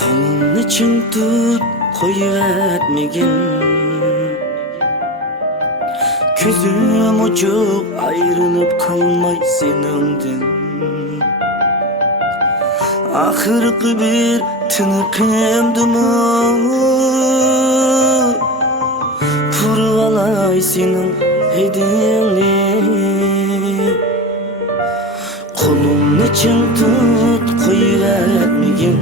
Qolumni ching tut, qo'yatmagin. Ko'zim uchuq ayrilib qalmay seningdan. Oxirgi bir tiniqimdimi purvalay sening hidingni. Qolumni ching tut, qo'yatmagin.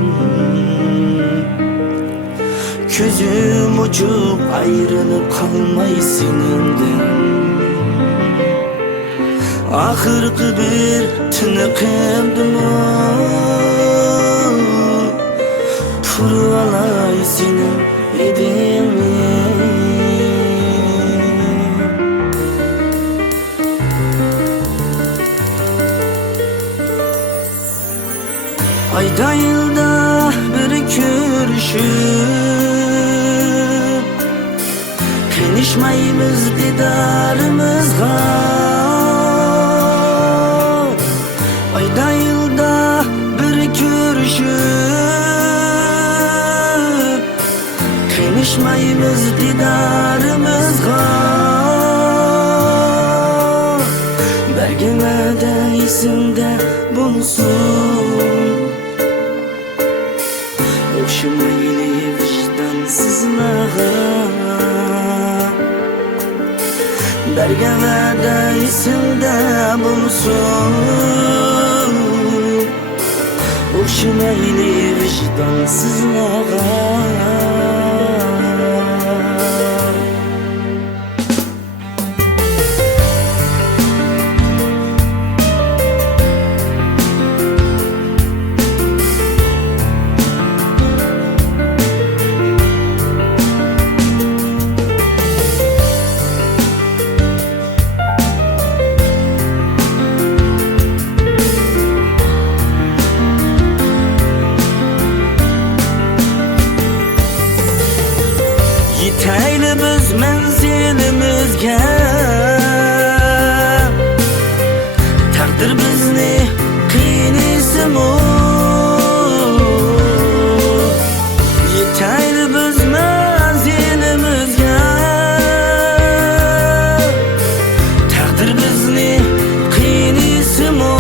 Ko'zim uchuq ayrilib qalmay seningdan. Oxirgi bir tiniqimdimi purvalay sening hidingni. Ayda yılda bir görüşüp Kıyışmayımız didarımızga. Ayda yılda bir görüşüp Kıyışmayımız didarımızga. Bergime de isimde bulsun. Okşumaylı vicdansızlığa. Bergeme de isimde bulsun. Okşumaylı vicdansızlığa. Yetəyli menzilimizge. Takdir bizni qiynaysimu. Yetəyli menzilimizge. Takdir bizni qiynaysimu.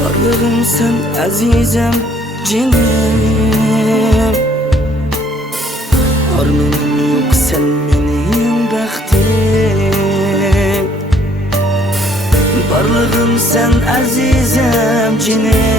Varlığım sen azizem cinim. Armanım yok sen benim baxtim. Varlığım sen azizem cinim.